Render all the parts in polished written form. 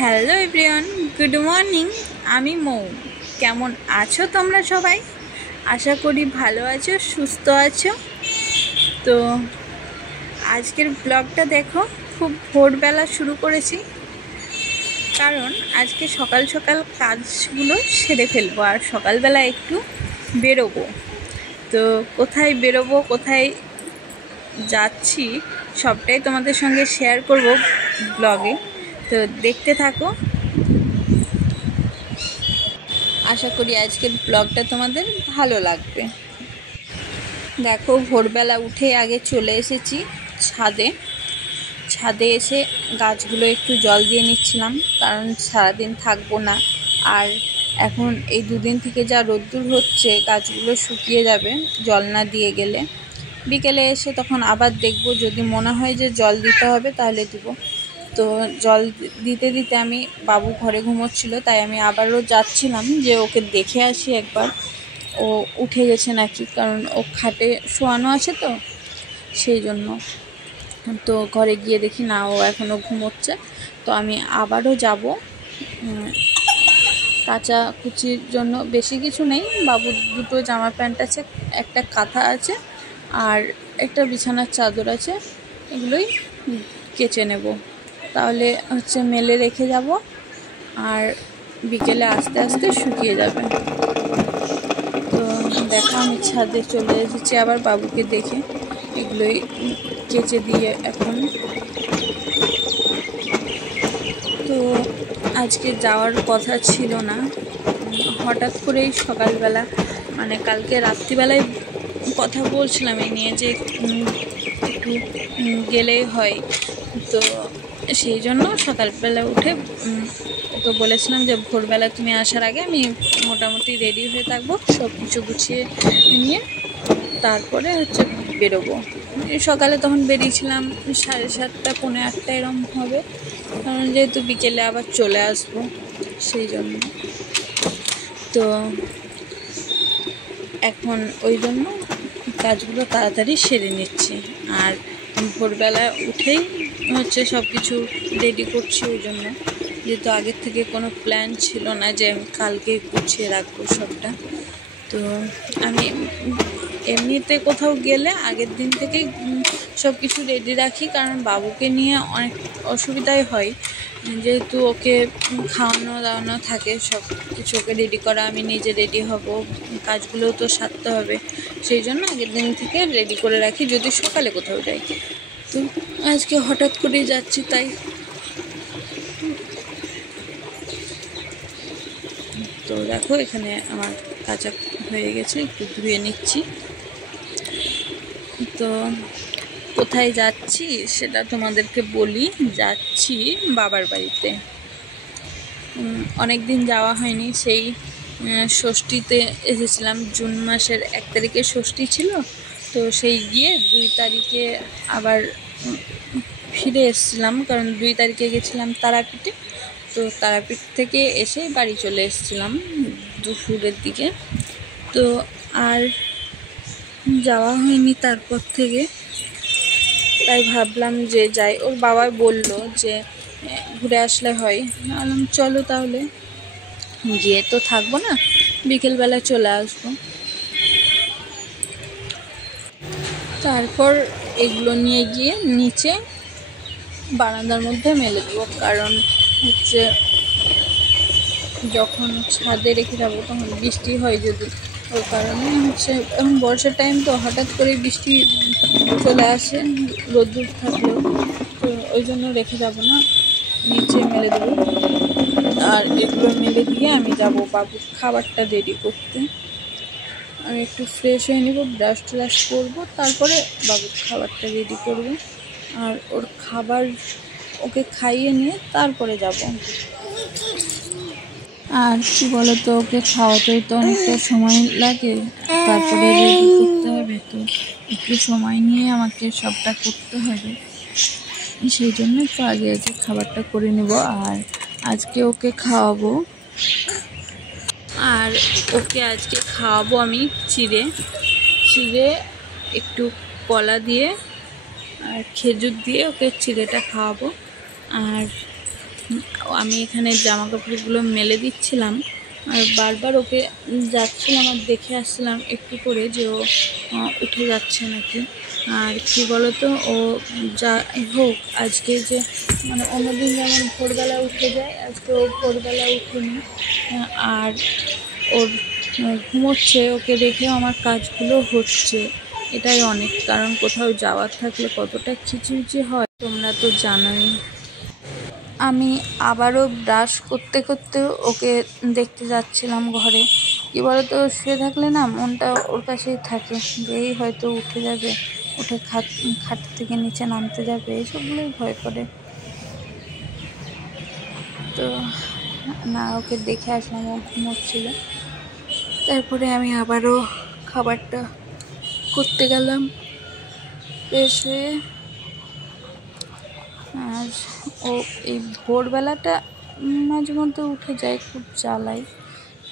Hello everyone, good morning. আমি মৌ। কেমন আছো তোমরা সবাই? আশা করি ভালো আছো, সুস্থ আছো। তো আজকের ব্লগটা দেখো, খুব ভোরবেলা শুরু করেছি, কারণ আজকে সকাল সকাল কাজগুলো সেরে ফেলবো আর সকালবেলা একটু বেরোবো। তো কোথায় বেরোবো, কোথায় যাচ্ছি সবটাই তোমাদের সঙ্গে শেয়ার করব ব্লগে। তো দেখতে থাকো, আশা করি আজকের ব্লগটা তোমাদের ভালো লাগবে। দেখো, ভোরবেলা উঠে আগে চলে এসেছি ছাদে এসে গাছগুলো একটু জল দিয়ে নিচ্ছিলাম, কারণ সারাদিন থাকবো না। আর এখন এই দুদিন থেকে যা রোদ্দুর হচ্ছে, গাছগুলো শুকিয়ে যাবে জল না দিয়ে গেলে। বিকেলে এসে তখন আবার দেখব, যদি মনে হয় যে জল দিতে হবে তাহলে দিব। তো জল দিতে দিতে আমি, বাবু ঘরে ঘুমোচ্ছিল, তাই আমি আবারও যাচ্ছিলাম যে ওকে দেখে আসি একবার ও উঠে গেছে নাকি, কারণ ও খাটে শোয়ানো আছে তো সেই জন্য। তো ঘরে গিয়ে দেখি না, ও এখনও ঘুমোচ্ছে। তো আমি আবারও যাব কাচা কুচির জন্য। বেশি কিছু নেই, বাবুর দুটো জামা প্যান্ট আছে, একটা কাঁথা আছে আর একটা বিছানার চাদর আছে, এগুলোই কেচে নেব। তাহলে মেলে রেখে যাব আর বিকেলে আস্তে আস্তে শুকিয়ে যাবে। তো দেখো, আমি ছাদে চলে এসেছি আবার বাবুকে দেখে, এগুলোই কেচে দিয়ে এখন। তো আজকে যাওয়ার কথা ছিল না, হঠাৎ করেই সকালবেলা, মানে কালকে রাত্রিবেলায় কথা বলছিলাম এই নিয়ে যে একটু গেলেই হয়। তো সেই জন্য সকালবেলা উঠে ওকে বলেছিলাম যে ভোরবেলা তুমি আসার আগে আমি মোটামুটি রেডি হয়ে থাকবো, সব কিছু গুছিয়ে নিয়ে তারপরে বেরোবো। সকালে তখন বেরিয়েছিলাম 7:30 পৌনে 8টা এরম হবে, কারণ যেহেতু বিকেলে আবার চলে আসবো সেই জন্য। তো এখন ওই জন্য কাজগুলো তাড়াতাড়ি সেরে নিচ্ছি, আর ভোরবেলা উঠেই সব কিছু রেডি করছি। ওই জন্য, যেহেতু আগের থেকে কোনো প্ল্যান ছিল না যে আমি কালকে গুছিয়ে রাখবো সবটা। তো আমি এমনিতে কোথাও গেলে আগের দিন থেকেই সব কিছু রেডি রাখি, কারণ বাবুকে নিয়ে অনেক অসুবিধাই হয়, যেহেতু ওকে খাওয়ানো দাওয়ানো থাকে, সব কিছু ওকে রেডি করা, আমি নিজে রেডি হব, কাজগুলোও তো সারতে হবে। সেই জন্য আগের দিন থেকে রেডি করে রাখি যদি সকালে কোথাও যাই। তো আজকে হঠাৎ করে যাচ্ছি, তাই। তো দেখো, এখানে আমার কাঁচা হয়ে গেছে, একটু ধুয়ে নিচ্ছি। তো কোথায় যাচ্ছি সেটা তোমাদেরকে বলি। যাচ্ছি বাবার বাড়িতে। অনেক দিন যাওয়া হয়নি, সেই ষষ্ঠীতে এসেছিলাম, জুন মাসের 1 তারিখে ষষ্ঠী ছিল। তো সেই গিয়ে 2 তারিখে আবার ফিরে এসেছিলাম, কারণ 2 তারিখে গেছিলাম তারাপীঠে। তো তারাপীঠ থেকে এসে বাড়ি চলে এসেছিলাম দুপুরের দিকে। তো আর যাওয়া হয়নি তারপর থেকে, তাই ভাবলাম যে যাই। ওর বাবা বলল যে ঘুরে আসলে হয়, বললাম চলো তাহলে। গিয়ে তো থাকবো না, বিকেলবেলা চলে আসবো। তারপর এগুলো নিয়ে গিয়ে নিচে বারান্দার মধ্যে মেলে দেবো, কারণ যখন ছাদে রেখে যাবো তখন বৃষ্টি হয় যদি, ওই কারণে এখন বর্ষার টাইম তো হঠাৎ করে বৃষ্টি চলে আসে রোদ্দুর থাকলেও, তো ওই জন্য রেখে যাব না, নিচে মেলে দেবো। আর এগুলো মেলে দিয়ে আমি যাব বাবুর খাবারটা রেডি করতে। আমি একটু ফ্রেশ হয়ে নেব, ব্রাশ ট্রাশ করবো, তারপরে বাবুর খাবারটা রেডি করব। আর ওর খাবার ওকে খাইয়ে নিয়ে তারপরে যাব। আর কি বলতো, ওকে খাওয়াতেই তো অনেকটা সময় লাগে, তারপরে রেডি করতে হবে, তো একটু সময় নিয়ে আমাকে সবটা করতে হবে। সেই জন্য একটু আগে আগে খাবারটা করে নেব। আর আজকে ওকে খাওয়াবো, আমি চিড়ে একটু কলা দিয়ে আর খেজুর দিয়ে ওকে চিড়েটা খাওয়াবো। আর আমি এখানে জামা কাপড়গুলো মেলে দিচ্ছিলাম আর বারবার ওকে যাচ্ছিলাম আর দেখে আসছিলাম একটু করে যে ও উঠে যাচ্ছে নাকি। আর কি বলতো, ও যাই হোক আজকে যে মানে অন্যদিন যেমন ভোরবেলা উঠে যায়, আজকে ও ভোরবেলা উঠেনি। আর ওর ঘুমোচ্ছে, ওকে রেখেও আমার কাজগুলো হচ্ছে, এটাই অনেক। কারণ কোথাও যাওয়ার থাকলে কতটা খিচিমিচি হয় তোমরা তো জানোই। আমি আবারও ব্রাশ করতে করতে ওকে দেখতে যাচ্ছিলাম ঘরে। কী বলতো, শুয়ে থাকলে না মনটা ওর কাছেই থাকে, যেই হয়তো উঠে যাবে, উঠে খাট থেকে নিচে নামতে যাবে, এইসবগুলোই ভয় করে। তো না, ওকে দেখে আসলাম, ও ঘুমোচ্ছিল। তারপরে আমি আবারও খাবারটা করতে গেলাম ফ্রেশ হয়ে। আর ও এই ভোরবেলাটা মাঝে মধ্যে উঠে যায়, খুব জ্বালাই।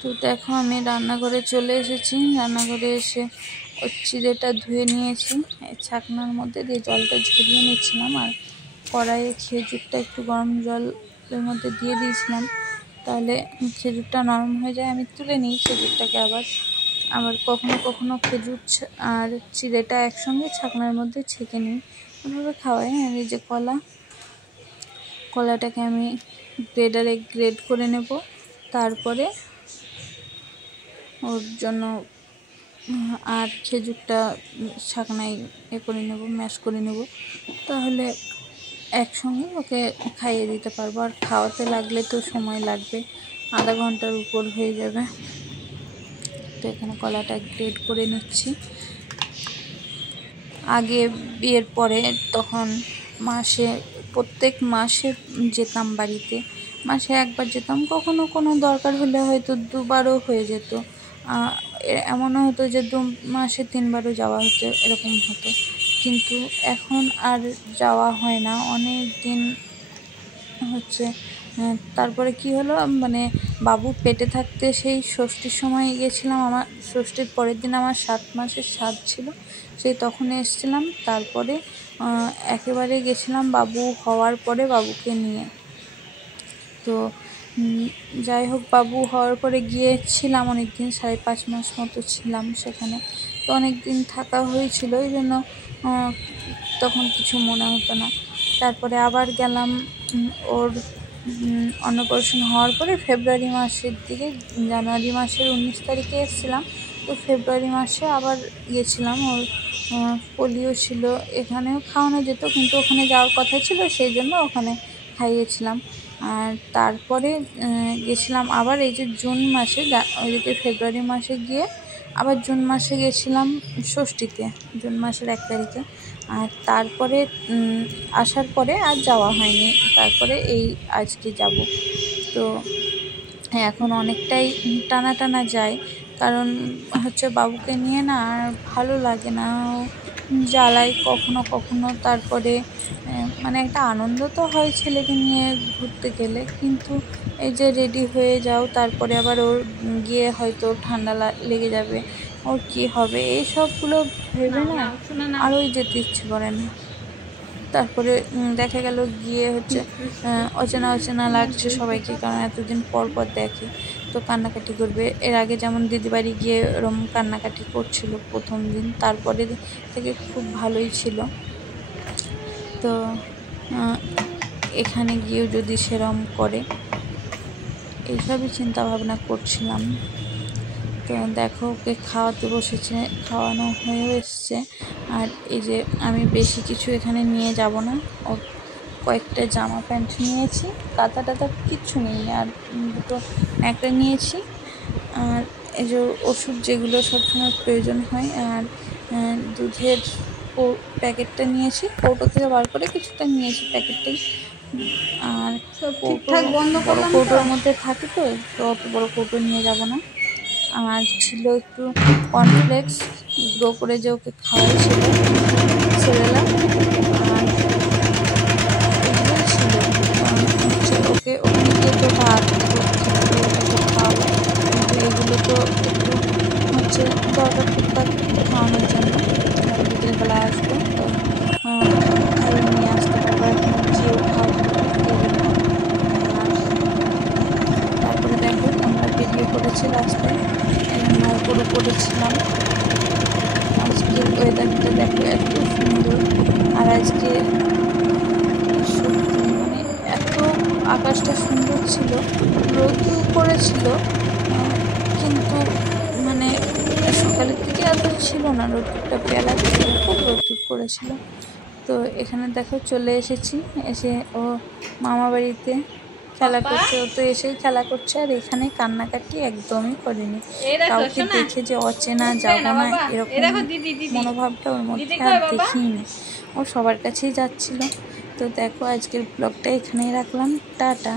তো দেখো আমি রান্নাঘরে চলে এসেছি। রান্নাঘরে এসে ওর চিড়েটা ধুয়ে নিয়েছি, ছাকনার মধ্যে দিয়ে জলটা ঝরিয়ে নিচ্ছিলাম। আর কড়াইয়ে খেজুরটা একটু গরম জলের মধ্যে দিয়ে দিয়েছিলাম, তাহলে খেজুরটা নরম হয়ে যায়। আমি তুলে নিই খেজুরটাকে, আবার কখনো কখনো খেজুর আর চিড়েটা একসঙ্গে ছাকনার মধ্যে ছেঁকে নিই, ওইভাবে খাওয়াই। আর এই যে কলাটাকে আমি গ্রেডারে গ্রেড করে নেব, তারপরে ওর জন্য আর খেজুরটা ছাকনায় করে নেব, ম্যাশ করে নেব, তাহলে একসঙ্গে ওকে খাইয়ে দিতে পারবো। আর খাওয়াতে লাগলে তো সময় লাগবে, আধা ঘন্টার উপর হয়ে যাবে। তো এখানে কলাটা গ্রেড করে নিচ্ছি। আগে বিয়ের পরে তখন প্রত্যেক মাসে যেতাম বাড়িতে, মাসে একবার যেতাম, কখনো কোনো দরকার হলে হয়তো দুবারও হয়ে যেত। এমনও হতো যে 2 মাসে 3বারও যাওয়া হতো, এরকম হতো। কিন্তু এখন আর যাওয়া হয় না, অনেক দিন হচ্ছে। তারপরে কি হলো, মানে বাবু পেটে থাকতে সেই ষষ্ঠীর সময় গেছিলাম। আমার ষষ্ঠীর পরের দিন আমার 7 মাসের স্বাদ ছিল, সেই তখন এসেছিলাম। তারপরে একেবারে গেছিলাম বাবু হওয়ার পরে বাবুকে নিয়ে। তো যাই হোক, বাবু হওয়ার পরে গিয়েছিলাম অনেক দিন, 5.5 মাস মতো ছিলাম সেখানে। তো অনেক দিন থাকা হয়েছিল, এই জন্য তখন কিছু মনে হতো না। তারপরে আবার গেলাম ওর অন্নপ্রাশন হওয়ার পরে ফেব্রুয়ারি মাসের দিকে, জানুয়ারি মাসের 19 তারিখে এসেছিলাম। তো ফেব্রুয়ারি মাসে আবার গেছিলাম, ওর পোলিও ছিল। এখানেও খাওয়ানো যেত, কিন্তু ওখানে যাওয়ার কথা ছিল, সেই জন্য ওখানে খাইয়েছিলাম। আর তারপরে গেছিলাম আবার এই যে জুন মাসে, ওইদিকে ফেব্রুয়ারি মাসে গিয়ে আবার জুন মাসে গেছিলাম ষষ্ঠীতে, জুন মাসের 1 তারিখে। আর তারপরে আসার পরে আর যাওয়া হয়নি, তারপরে এই আজকে যাব। তো এখন অনেকটাই টানা যায়, কারণ হচ্ছে বাবুকে নিয়ে না আর ভালো লাগে না, জ্বালাই কখনো কখনো। তারপরে মানে একটা আনন্দ তো হয় ছেলেকে নিয়ে ঘুরতে গেলে, কিন্তু এই যে রেডি হয়ে যাও, তারপরে আবার ওর গিয়ে হয়তো ঠান্ডা লেগে যাবে, ওর কী হবে, এই সবগুলো ভেবে না আরোই যেতে ইচ্ছে করে না। তারপরে দেখা গেল গিয়ে হচ্ছে অচেনা লাগছে সবাইকে, কারণ এতদিন পর দেখে, তো কান্নাকাটি করবে। এর আগে যেমন দিদিবাড়ি গিয়ে ওরম কান্নাকাটি করছিল প্রথম দিন, তারপরে থেকে খুব ভালোই ছিল। তো এখানে গিয়েও যদি সেরম করে, এইসবই চিন্তা ভাবনা করছিলাম। তো দেখো, ওকে খাওয়াতে বসেছে, খাওয়ানো হয়ে এসছে। আর এই যে আমি বেশি কিছু এখানে নিয়ে যাব না, ও কয়েকটা জামা প্যান্ট নিয়েছি, কাঁথা টাথা কিচ্ছু নেই, আর দুটো একটা নিয়েছি। আর এই যে ওষুধ যেগুলো সবসময় প্রয়োজন হয়, আর দুধের প্যাকেটটা নিয়েছি, কৌটো থেকে বার করে কিছুটা নিয়েছি প্যাকেটটাই। আর বড় কৌটোর মধ্যে থাকে, তো অত বড় কৌটো নিয়ে যাব না। আর ছিল একটু কর্নফ্লেক্স গ্রো করে যে ওকে খাওয়াইছিল ছেলেরা, আর এগুলোই ছিল। হচ্ছে ওকে ওখানে গিয়ে তো ভাত খাওয়াবো, কিন্তু এগুলো তো একটু হচ্ছে দরকার টুকটাক খাওয়ানোর জন্য। বিকেলবেলা আসবো, তো খাইয়ে নিয়ে আসতে পারবো, এখন যেও খাওয়াবো। রাস্তায়, নৌকোর উপরে ছিলাম। আজকের ওয়েদারটা দেখো এত সুন্দর, আর আজকে সত্যি মানে এত আকাশটা সুন্দর ছিল। রোদও করেছিল, কিন্তু মানে সকালের দিকে এত ছিল না, রোদ্দুরটা বেলা থেকে খুব রোদ্দুর করেছিল। তো এখানে দেখো চলে এসেছি, এসে ও মামা বাড়িতে খেলা করছে, ও তো এসেই খেলা করছে। আর এখানে কান্নাকাটি একদমই করেনি, কাউকে দেখে যে অচেনা যাবো না এরকম মনোভাবটা ওর মধ্যে আর দেখিনি, ও সবার কাছেই যাচ্ছিল। তো দেখো আজকের ব্লগটা এখানেই রাখলাম, টাটা।